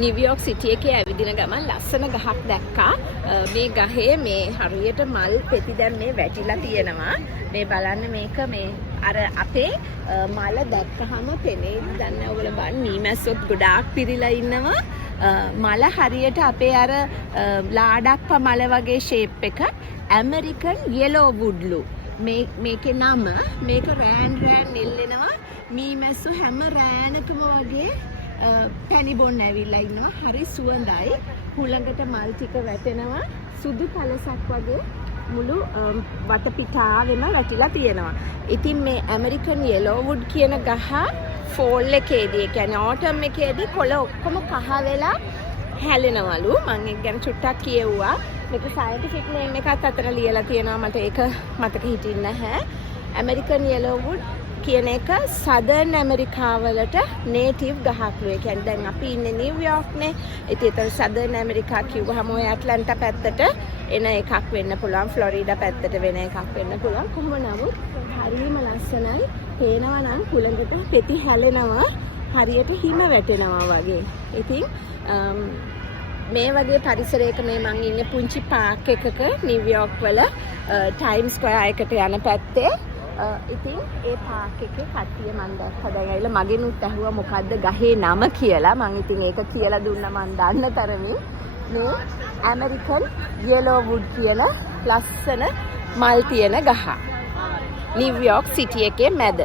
New York සිටි එකේ ඇවිදින ගමන් ලස්සන ගහක් දැක්කා. මේ ගහේ මේ හරියට මල් පෙති දැන් මේ වැටිලා තියෙනවා. මේ බලන්න මේක මේ අර අපේ මල දැක්කහම පෙනේද දැන් ඔයගොල්ලෝ බලන්න මීමැස්සොත් ගොඩාක් පිරීලා ඉන්නවා. මල හරියට අපේ අර ලාඩක්ප මල වගේ ෂේප් එක ඇමරිකන් යෙලෝ වුඩ්ලු. මේකේ නම මේක රෑන් එල්ලෙනවා. මීමැස්සු හැම රෑනකම වගේ පැණි බොන්න ඇවිල්ලා ඉන්නවා. හරි සුවඳයි. හුළඟට මල් ටික වැටෙනවා. සුදු කලසක් වගේ මුළු වටපිටාවෙම වැටිලා තියෙනවා. ඉතින් මේ ඇමරිකන් යෙලෝ වුඩ් කියන ගහ ෆෝල් එකේදී, ඒ කියන්නේ ඕටම් එකේදී කොළ ඔක්කොම කහ වෙලා හැලෙනවලු. මම ඒක ගැන චුට්ටක් කියෙව්වා. මේක සයන්ටිෆික් නේම් එකක් අතර ලියලා තියෙනවා. මට ඒක මතක හිටින්නේ නැහැ. ඇමරිකන් යෙලෝ වුඩ් කියන එක සදර්න් ඇමරිකාවලට නේටිව් ගහක්ලු. ඒ කියන්නේ දැන් අපි ඉන්නේ නිව්යෝක්නේ. ඉතින් ඒතර සදර්න් ඇමරිකා කිව්වහම ඔය ඇට්ලන්ටා පැත්තට එන එකක් වෙන්න පුළුවන්. ෆ්ලොරිඩා පැත්තට වෙන එකක් වෙන්න පුළුවන්. කොහොම නමුත් හරියම ලස්සනයි. පේනවා නම් කුලඟට පෙති හැලෙනවා. හරියට හිම වැටෙනවා වගේ. ඉතින් මේ වගේ පරිසරයක මේ මං ඉන්නේ පුංචි පාක් එකක නිව්යෝක් වල ටයිම් ස්ක්වයර් එකට යන පැත්තේ. ඉතින් ඒ පාක් එකේ කට්ටිය මම දැක්කා. දැන් ඇවිල්ලා මගෙනුත් ඇහුවා මොකද්ද ගහේ නම කියලා. මං ඉතින් ඒක කියලා දුන්නා මං දන්න තරමින්. මේ ඇමරිකන් යෙලෝ වුඩ් කියන ලස්සන මල් තියෙන ගහ. නිව්යෝක් සිටි එකේ මැද.